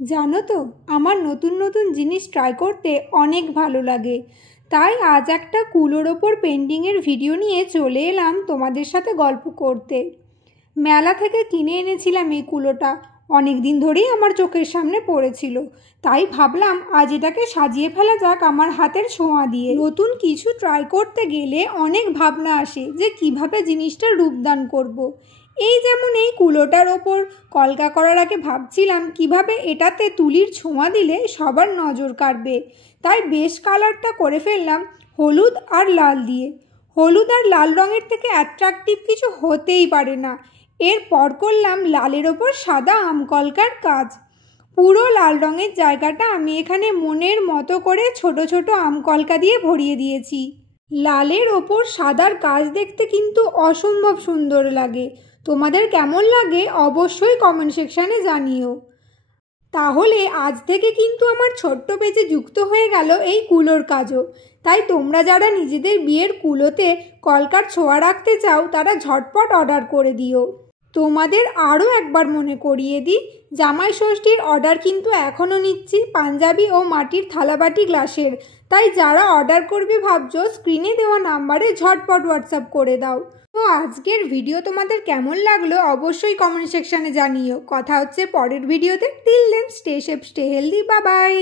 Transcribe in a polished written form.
জানো তো, আমার নতুন নতুন জিনিস ট্রাই করতে অনেক ভালো লাগে। তাই আজ একটা কুলোর ওপর পেন্টিংয়ের ভিডিও নিয়ে চলে এলাম তোমাদের সাথে গল্প করতে। মেলা থেকে কিনে এনেছিলাম এই কুলোটা। অনেক দিন ধরেই আমার চোখের সামনে পড়েছিল, তাই ভাবলাম আজ এটাকে সাজিয়ে ফেলা যাক আমার হাতের ছোঁয়া দিয়ে। নতুন কিছু ট্রাই করতে গেলে অনেক ভাবনা আসে যে কিভাবে জিনিসটা রূপদান করব। এই যেমন এই কুলোটার ওপর কলকা করার আগে ভাবছিলাম কিভাবে এটাতে তুলির ছোঁয়া দিলে সবার নজর কাড়বে। তাই বেশ কালারটা করে ফেললাম হলুদ আর লাল দিয়ে। হলুদ আর লাল রঙের থেকে অ্যাট্রাকটিভ কিছু হতেই পারে না। এরপর করলাম লালের ওপর সাদা আমকলকার কাজ। পুরো লাল রঙের জায়গাটা আমি এখানে মনের মতো করে ছোট ছোট আমকলকা দিয়ে ভরিয়ে দিয়েছি। লালের ওপর সাদার কাজ দেখতে কিন্তু অসম্ভব সুন্দর লাগে। তোমাদের কেমন লাগে অবশ্যই কমেন্ট সেকশানে জানিও। তাহলে আজ থেকে কিন্তু আমার ছোট্ট পেজে যুক্ত হয়ে গেল এই কুলোর কাজও। তাই তোমরা যারা নিজেদের বিয়ের কুলোতে কলকার ছোঁয়া রাখতে চাও তারা ঝটপট অর্ডার করে দিও। তোমাদের আরও একবার মনে করিয়ে দিই, জামাই ষষ্ঠীর অর্ডার কিন্তু এখনও নিচ্ছি পাঞ্জাবি ও মাটির থালাবাটি গ্লাসের। তাই যারা অর্ডার করবে ভাবছো স্ক্রিনে দেওয়া নাম্বারে ঝটপট হোয়াটসঅ্যাপ করে দাও। তো আজকের ভিডিও তোমাদের কেমন লাগলো অবশ্যই কমেন্ট সেকশানে জানিও। কথা হচ্ছে পরের ভিডিওতে। Till then stay safe, stay healthy, bye by.